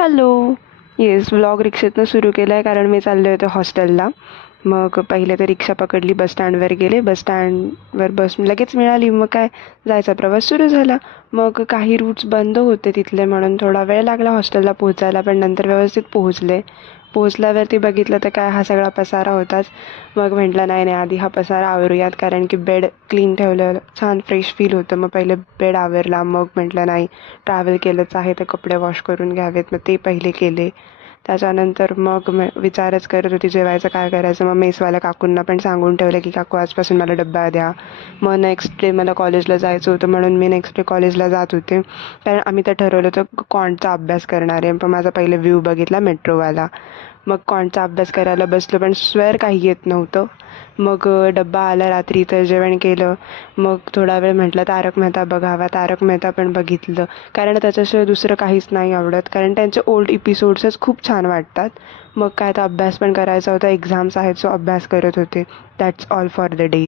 Hello. Yes, vlog रिक्षेतनं सुरू केला आहे कारण मी चालले होते हॉस्टेलला. मग पहिले तर रिक्षा पकडली, बस स्टँडवर गेले. बस स्टँडवर बस लगेच मिळाली, मग काय जायचा प्रवास सुरू झाला. मग काही रूट्स बंद होते तिथले, म्हणून थोडा वेळ लागला हॉस्टेलला पोहोचायला, पण नंतर व्यवस्थित पोहोचले. पोहोचल्यावरती बघितलं तर काय हा सगळा पसारा होताच. मग म्हटलं नाही नाही, आधी हा पसारा आवरूयात, कारण की बेड क्लीन ठेवलं छान फ्रेश फील होतं. मग पहिले बेड आवरला, मग म्हटलं नाही, ट्रॅव्हल केलंच आहे तर कपडे वॉश करून घ्यावेत, मग ते पहिले केले. त्याच्यानंतर मग विचारच करत होती जेवायचं काय करायचं. मग मेसवाल्या काकूंना पण सांगून ठेवलं की काकू आजपासून मला डब्बा द्या. मग नेक्स्ट डे मला कॉलेजला जायचं होतं, म्हणून मी नेक्स्ट डे कॉलेजला जात होते. कारण आम्ही तर ठरवलं होतं क्वांटचा अभ्यास करणार आहे. पण माझा पहिले व्ह्यू बघितला मेट्रोवाला. मग क्वांटचा अभ्यास करायला बसलो, पण स्वेअर काही येत नव्हतं. मग डब्बा आला रात्री, तर जेवण केलं. मग थोडा वेळ म्हटलं तारक मेहता बघावा. तारक मेहता पण बघितलं, कारण त्याच्याशिवाय दुसरं काहीच नाही आवडत, कारण त्यांचे ओल्ड एपिसोड्सच खूप छान वाटतात. मग काय तर अभ्यास पण करायचा होता, एक्झाम्स आहेत, सो अभ्यास करत होते. That's all for the day.